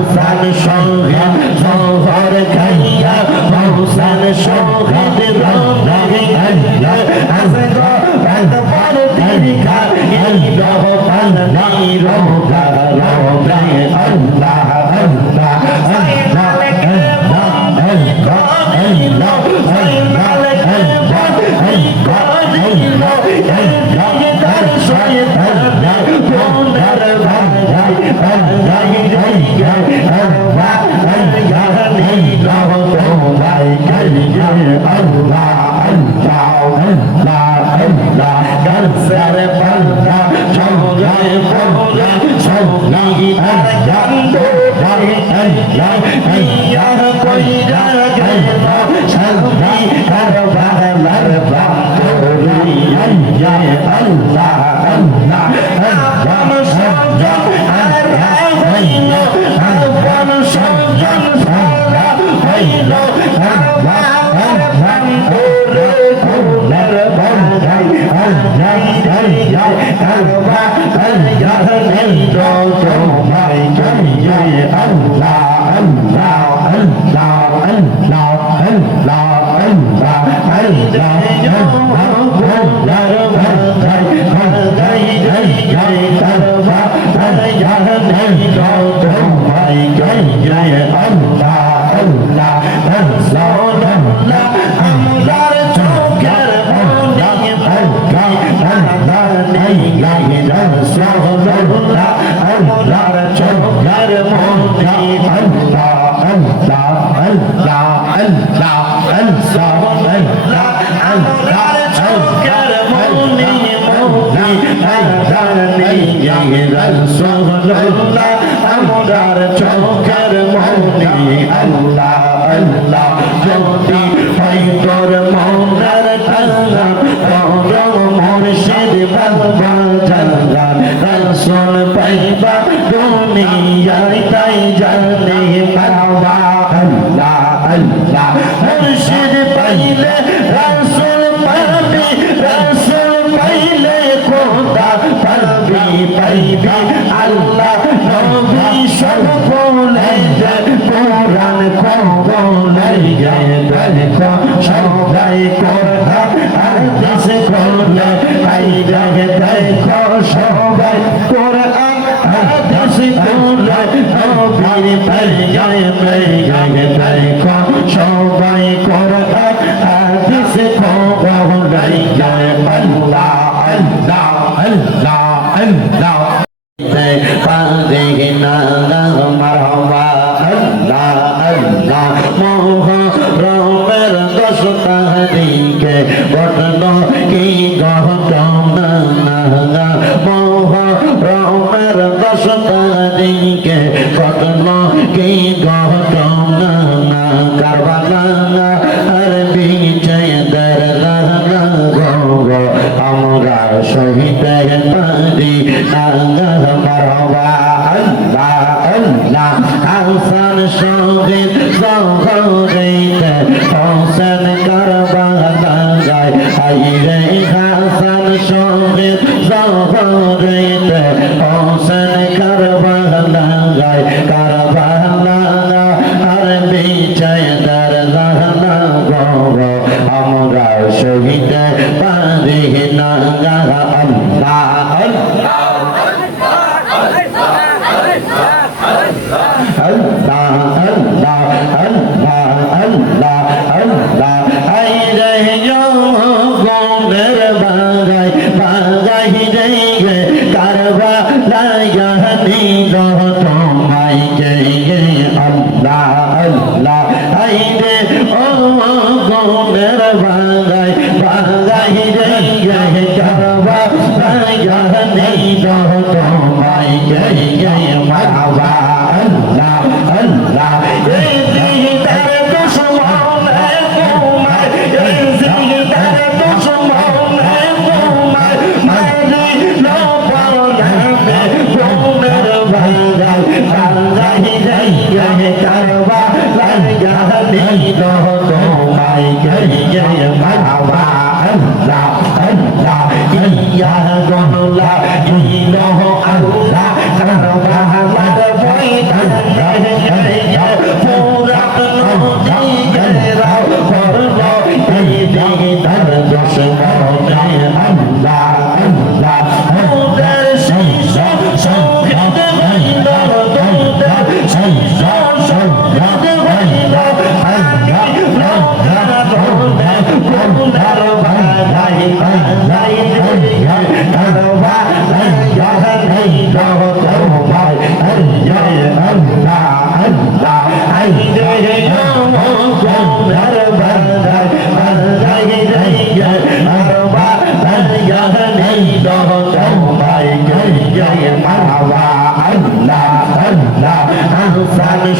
হাসান শহীদ জহর খাইয়া হোসেন শহীদ রোজে খাইয়া আসগো একবার দেখা ইলো পানি রোগা রোগে আল্লাহ আল্লাহ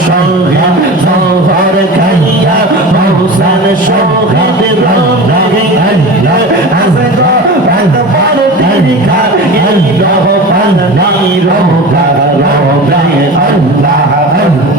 শহীদ জহর খাইয়া হোসেন শহীদ রোজা খাইয়া আসগো একবার তিরিকা ইল্লাহ পানি রোজা রোজা আল্লাহ আল্লাহ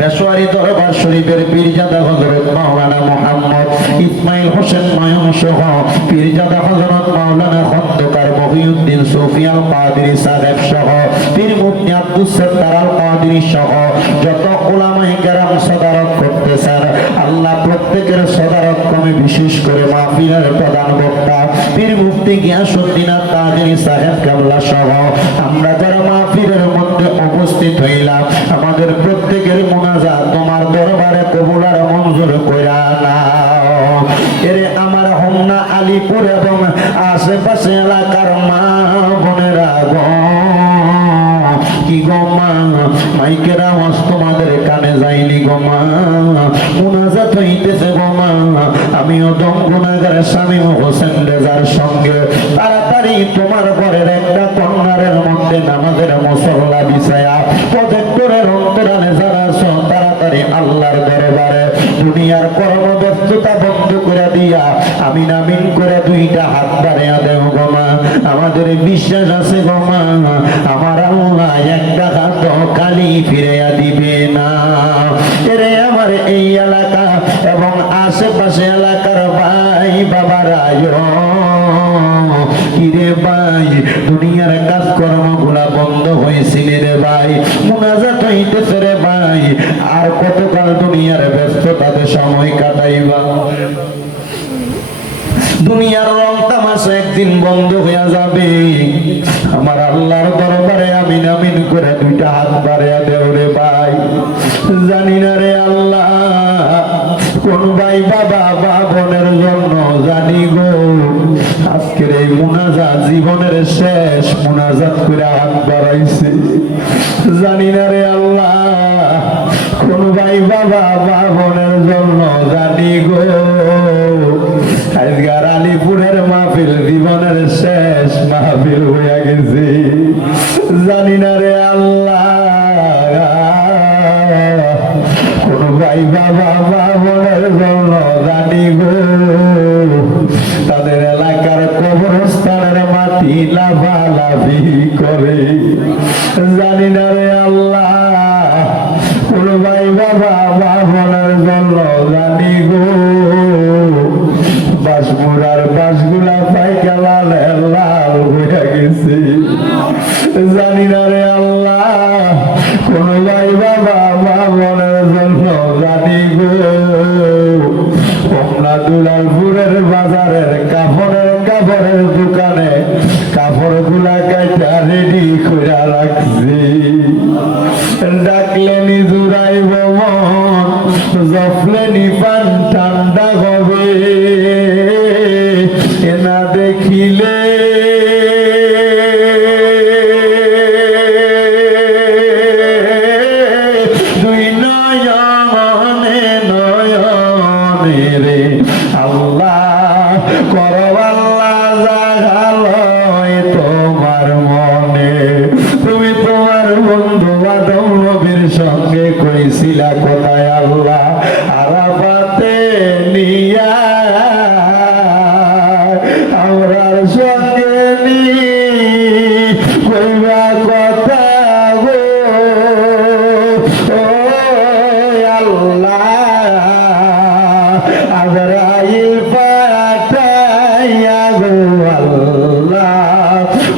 পেশোয়ারি দরবার শরীফের পীরজাদা হযরত মাওলানা মুহাম্মদ ইসমাইল হোসেন নয়ন সহ পীরজাদা হযরত মাওলানা খন্দকার মহিউদ্দিন মহিউদ্দিন সুফিয়ান কাদেরী সাহেব সহ পীর মুফতি আব্দুস সাত্তার আল কাদেরী সহ যত উলামায়ে কেরাম সদারত করতেছেন, আল্লাহ প্রত্যেকের সদারত ক্রমে বিশেষ করে মাহফিলের প্রধান বক্তা পীর মুফতি গিয়াসউদ্দিন কাদেরী সাহেব কেবলা সহ আমরা যারা মাহফিলের মধ্যে উপস্থিত হইলাম, আমাদের প্রত্যেকের মুনাজাত তোমার দরবারে কবুল আর মঞ্জুর কইরা নাও। এরে আমার হোমনা আলীপুর এবং আশেপাশে এলাকার মা বোনেরা গো, কি গো মা, মাইকের আওয়াজ তোমাদের কানে যায়নি গো মা, মুনাজাত হইতেছে গো মা। আমিও দম গুনাহগার শামীম হোসেন রেজার সঙ্গে তাড়াতাড়ি তোমার ঘরের একটা কর্নারের মধ্যে নামাজের মুসল্লা বিছায়া প্রজেক্টরের অন্তরালে যারা আছো তাড়াতাড়ি আল্লাহর দরবারে দুনিয়ার কর্মব্যস্ততা বন্ধ করে দিয়া আমিন আমিন করে দুইটা হাত বাড়িয়া দেও গো মা। আমাদের বিশ্বাস আছে গো মা, আমার আল্লাহ একটা হাত খালি ফিরিয়া দিবে না। এরে আমার এই এলাকা এবং আশেপাশে এলাকার ভাই বাবারা, কিরে ভাই, দুনিয়ার কাজকর্ম গুলা বন্ধ হয়েছিল রে ভাই, মুনাজাত হইতেছে রে ভাই, আর কতকাল দুনিয়ার ব্যস্ততাতে সময় কাটাইবা? দুনিয়ার রং তামাশা একদিন বন্ধ হয়ে যাবে। আমার আল্লাহর দরবারে আমিন আমিন করে দুইটা হাত বাড়িয়া দেও রে ভাই। জানি না রে আল্লাহ, কোন ভাই বাবা বা বোনের জন্য জানি গো আজকের এই মুনাজাত জীবনের শেষ মুনাজাত করে হাত বাড়াইছে। জানি না রে আল্লাহ, কোন ভাই বাবা বা বোনের জন্য জানি গো আজকার আলীপুরের মাহফিল জীবনের শেষ মাহফিল হইয়া গেছে। জানি না রে আল্লাহ, কোন ভাই বাবা বা বোনের জন্য জানি গো তাদের এলাকার কবরস্থানের মাটি লাফালাফি করে। জানি না রে আল্লাহ, কোন ভাই বাবা বা বোনের জন্য জানি গো বাসমুরার বাসগুলা পাইকা লাল লাল হইয়া গেছে। জানি না রে আল্লাহ, কোন ভাই বাবা মা বোনের জন্য জানি গো হোমনা দুলালপুরের বাজারের কাপড়ের দোকানে কাপড় গুলা কাইটা রেডি করে রাখছি। ডাকলেনি জুড়াইব মন, জফলেনি পান ঠান্ডা হবে, এনা দেখিলে দুই নয়নে নয়নে রে আল্লাহ করো আল্লাহ জাগালয় তোমার মনে। তুমি তোমার বন্ধু আদম নবীর সঙ্গে কইছিলা কোথায় আল্লাহ আরাফাতে নিয়া আমরার সঙ্গে নি কইবা কথা গো ও আল্লাহ আজরাইল পাঠাইয়া গো আল্লাহ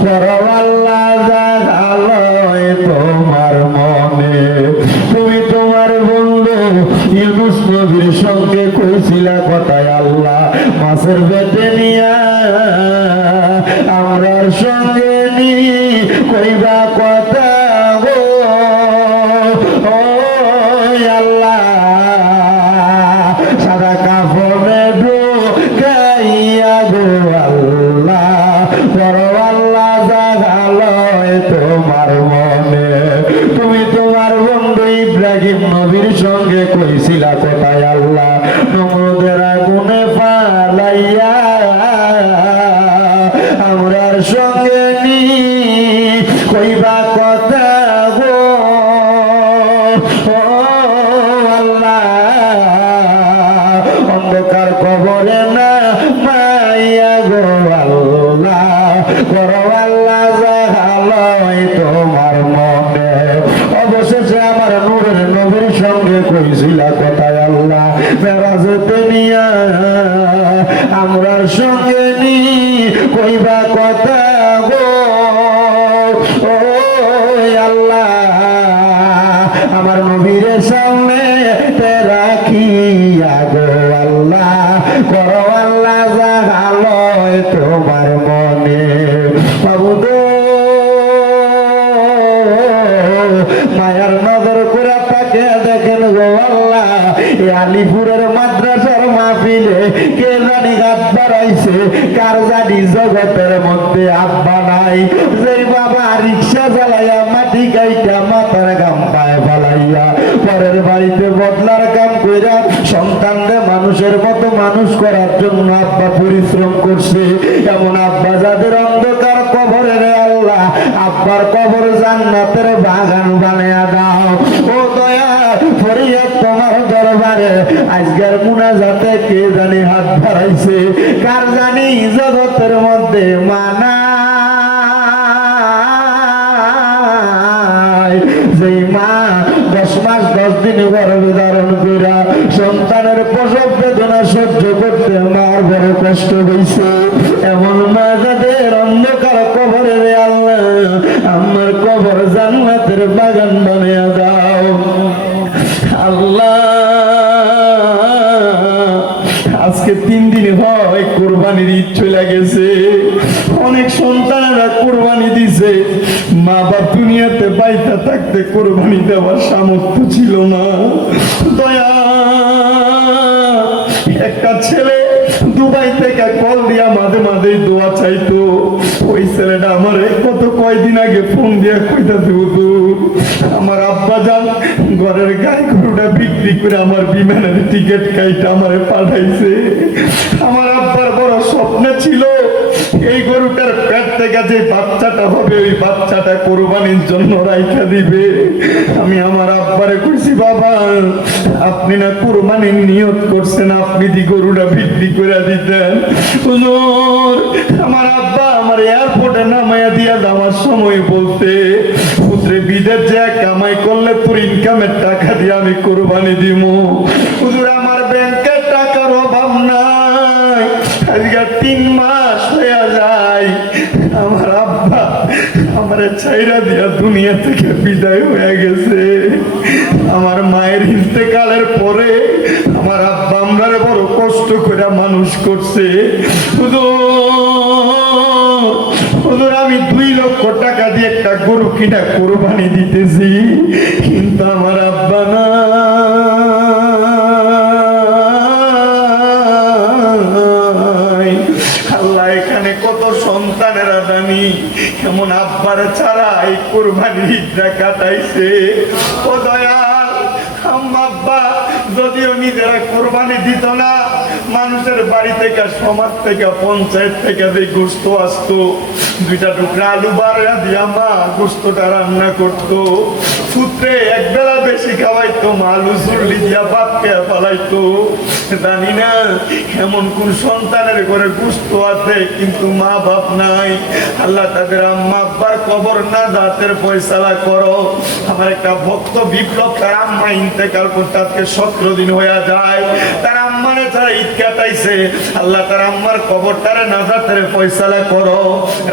করো আল্লাহ জাগালয় তোমার মনে। তুমি তোমার বন্ধু ইউনুস নবীর সঙ্গে কইছিলা কথায় আল্লাহ মাছের পেটে নিয়া আমরার সঙ্গে নি কইবা কথা গো ও আল্লাহ সাদা কাপড়ে ঢুকাইয়া গো আল্লাহ করো আল্লাহ জাগালয় তোমার মনে। তুমি তোমার বন্ধু ইব্রাহিম নবীর সঙ্গে কইছিলা কোথায় আল্লাহ নমরুদের আগুনে ফালাইয়া আমরার সঙ্গে নি কইবা কথা গো ও আল্লাহ অন্ধকার কবরে না মাইয়া গো আল্লাহ করো আল্লাহ জাগালয় তোমার মনে। অবশেষে আমার নূরের নবীর সঙ্গে কইছিলা কথায় আল্লাহ মেরাজতে নিয়া আমরার সঙ্গে নি কইবা কথা গো করো আল্লাহ জাগালয় তোমার মনে মাবুদ মায়ার নজর করে তাকে দেখেন গো আল্লাহ এই আলিপুরের মাদ্রাসার মাহফিলে কে জানি হাত বাড়াইছে কার জানি জগতের মধ্যে আব্বা নাই যে বাবা রিক্সা চালাইয়া মাটি গাইটা মাথার গাম পায়ে ফালাইয়া পরের বাড়িতে বদলার কাম কইরা সন্তানদের মানুষের মতো মানুষ করার জন্য আব্বা পরিশ্রম করছে এমন আব্বা যাদের অন্ধকার কবরে রে আল্লাহ আব্বার কবর জান্নাতের বাগান বানায়া দাও ও দয়া ফরিয়াদ তোমার দরবারে আজকের মুনাজাতে কে জানি হাত বাড়াইছে কার জানি জগতের মধ্যে মানা যেই মা 10 মাস 10 দিন গর্ভে ধারণ কইরা সন্তানের প্রসব বেদনা সহ্য করতে মার বড় কষ্ট হইছে এমন মা যাদের অন্ধকার কবরে রে আল্লাহ আমার কবর জান্নাতের বাগান বানিয়ে দাও আল্লাহ আজকে 3 দিন হয় কুরবানির ঈদ চলে গেছে অনেক সন্তানেরা কুরবানি দিছে মা বাপ দুনিয়াতে বাইতে থাকতে কুরবানি দেওয়ার সামর্থ্য ছিল না দয়া একটা ছেলে দুবাই থেকে কল দিয়া মাঝে মাঝে দোয়া চাইতো ওই ছেলেটা আমার কত কয়দিন আগে ফোন দিয়া কইতাছে হুজুর আমার আব্বা জান ঘরের গাই গরুটা বিক্রি করে আমার বিমানের টিকিট কাইটা আমারে পাঠাইছে আমার আব্বার বড় স্বপ্ন ছিল এই গরুটার পেট থেকে যে বাচ্চাটা হবে ওই বাচ্চাটা কোরবানির জন্য রাইখা দিবে আমি আমার আব্বারে কইছি বাবা আপনি না কোরবানির নিয়ত করছেন আপনি দি গরুটা বিক্রি করে দিতেন হুজুর আমার আব্বা আমার এয়ারপোর্টে নামাইয়া দিয়া যাওয়ার সময় বলতে পুত্রে বিদেশ যে কামাই করলে তোর ইনকামের টাকা দিয়ে আমি কোরবানি দিব হুজুর আমার ব্যাংকের টাকার অভাব নাই আজকে 3 মাস হয়ে যায় আমার আব্বা আমার ছাইরা দিয়া দুনিয়া থেকে বিদায় হয়ে গেছে আমার মায়ের ইন্তেকালের পরে আমার আব্বা আমরারে বড় কষ্ট করে মানুষ করছে হুজুর আমি 2 লক্ষ টাকা দিয়ে একটা গরু কিনা কোরবানি দিতেছি কিন্তু আমার আব্বা না আল্লাহ এখানে কত সন্তানেরা জানি এমন আব্বার ছাড়া এই কোরবানির ঈদটা কাটাইছে ও দয়াল আব্বা যদিও নিজেরা কোরবানি দিত না মানুষের বাড়ি থেকে সমাজ থেকে পঞ্চায়েত থেকে যে গোস্ত আসতো 2টা টুকরা আলু বাড়া দিয়া মা গোস্তটা রান্না করতো সূত্রে একবেলা বেশি খাওয়াইতো মা আলু চুরলি দিয়া ভাত খেয়ে ফেলাইতো জানি না এমন কোন সন্তানের ঘরে গোস্ত আছে কিন্তু মা বাপ নাই আল্লাহ তাদের আম্মা আব্বার কবর না জাতের ফয়সালা করো আমার একটা ভক্ত বিপ্লব তার আম্মা ইন্তেকাল করতে আজকে 17 দিন হয়ে যায় তার আম্মারে যারা ঈদ কাটাইছে আল্লাহ তার আম্মার কবরটারে নাজাতের ফয়সালা করো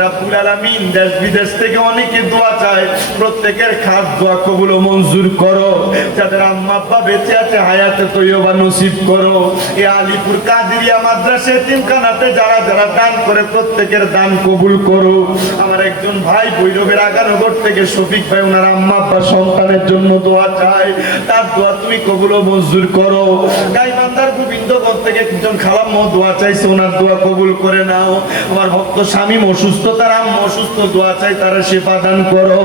রাব্বুল আলামিন দেশ বিদেশ থেকে অনেকে দোয়া চায় প্রত্যেকের খাস দোয়া কবুল ও মঞ্জুর করো যাদের আম্মা আব্বা বেঁচে আছে হায়াতে তৈয়বা নসিব করো এই আলিপুর কাদেরিয়া মাদ্রাসা এতিমখানাতে যারা যারা দান করে প্রত্যেকের দান কবুল করো আমার একজন ভাই ভৈরবের আগারনগর থেকে শফিক ভাই ওনার আম্মা আব্বা সন্তানের জন্য দোয়া চায় তার দোয়া তুমি কবুল ও মঞ্জুর করো গাইবান্ধার গোবিন্দগঞ্জ থেকে একজন খালাম্মা দোয়া চাইছে ওনার দোয়া কবুল করে নাও আমার ভক্ত শামীম অসুস্থ তার আম্মা অসুস্থ দোয়া চাই তারা সেবা দান করো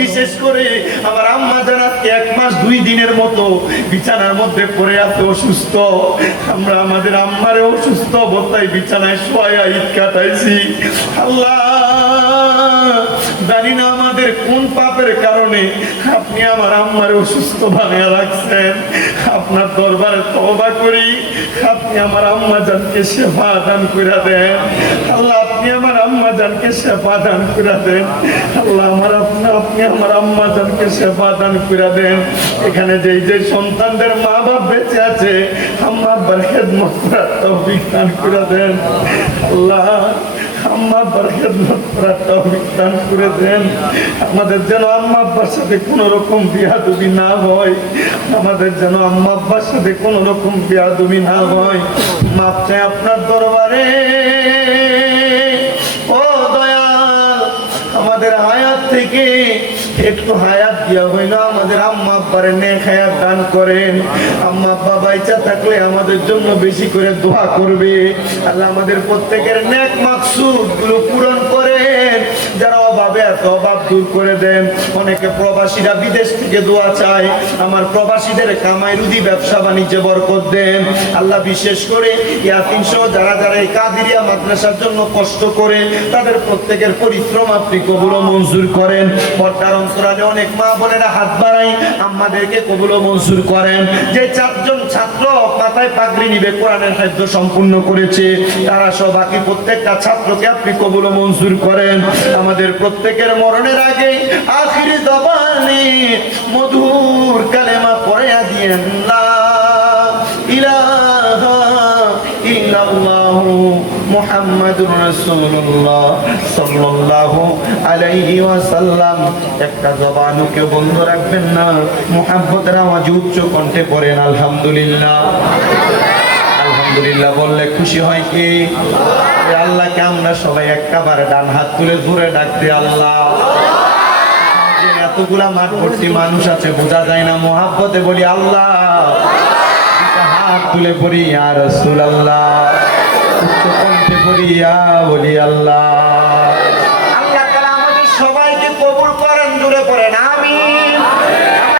বিশেষ করে আমার আম্মা যারা 1 মাস 2 দিনের মতো বিছানার মধ্যে পড়ে আছে অসুস্থ আমরা আমাদের আম্মারে অসুস্থ অবস্থায় বিছানায় শোয়া ঈদ কাটাইছি আল্লাহ জানি না আমাদের কোন পাপের কারণে আপনি আমার আম্মারে অসুস্থ বানিয়ে রাখছেন আপনার দরবারে তওবা করি আপনি আমার আম্মা জানকে সেবা দান করে দেন আল্লাহ আপনি আমার আম্মা জানকে সেবা দান করে দেন আল্লাহ আপনি আমার আম্মা জানকে সেবা দান করে দেন এখানে যে সন্তানদের মা বাপ বেঁচে আছে আম্মা আব্বার খেদমত করার তৌফিক দান করে দেন আল্লাহ আম্মা আব্বার খেদমত করার তৌফিক দান করে দেন। আমাদের যেন আম্মা আব্বার সাথে কোনো রকম বিয়াদবি না হয়, আমাদের যেন আম্মা আব্বার সাথে কোনো রকম বিয়াদবি না হয়। মাপ চাই আপনার দরবারে। ও দয়াল, আমাদের হায়াত থেকে একটু হায়াত দিয়া হইল আমাদের আম্মা আব্বারে নেক হায়াত দান করেন। আম্মা আব্বা বাইচা থাকলে আমাদের জন্য বেশি করে দোয়া করবে। আল্লাহ আমাদের প্রত্যেকের নেক মাকসুদ গুলো পূরণ করেন। যারা অভাবে আছে অভাব দূর করে দেন। অনেকে প্রবাসীরা বিদেশ থেকে দোয়া চায়, আমার প্রবাসীদের কামাই রুদি ব্যবসা বাণিজ্যে বরকত দেন আল্লাহ। বিশেষ করে ইয়াতিম সহ যারা যারা এই কাদিরিয়া মাদ্রাসার জন্য কষ্ট করে, তাদের প্রত্যেকের পরিশ্রম আপনি কবুল ও মঞ্জুর করেন। পর্দার অন্তরালে অনেক মা বোনেরা হাত বাড়াই, আমাদেরকে কবুল ও মঞ্জুর করেন। যে 4 জন ছাত্র মাথায় পাগড়ি নিবে কোরআনের হাফেজ সম্পূর্ণ করেছে, তারা সব বাকি প্রত্যেকটা ছাত্রকে আপনি কবুল ও মঞ্জুর করেন। আমাদের প্রত্যেকের মরণের আগে আখিরি জবানে মধুর কালেমা পড়ে দিয়েন, লা ইলাহা ইল্লাল্লাহু মুহাম্মাদুর রাসূলুল্লাহ সাল্লাল্লাহু আলাইহি ওয়াসাল্লাম। একটা জবানকে বন্ধ রাখবেন না, মুহাব্বতের আওয়াজ উচ্চ কণ্ঠে পড়েন আলহামদুলিল্লাহ। আলহামদুলিল্লাহ বললে খুশি হয় কি? আল্লাহকে আমরা সবাই একবারে ডান হাত তুলে জোরে ডাকতে আল্লাহ। যে এতগুলা মাঠ ভর্তি মানুষ আছে বোঝা যায় না, মুহাব্বতে বলি আল্লাহ। হাত তুলে পড়ি ইয়া রাসূলুল্লাহ, উচ্চ কণ্ঠে পড়ি ইয়া ওলি আল্লাহ।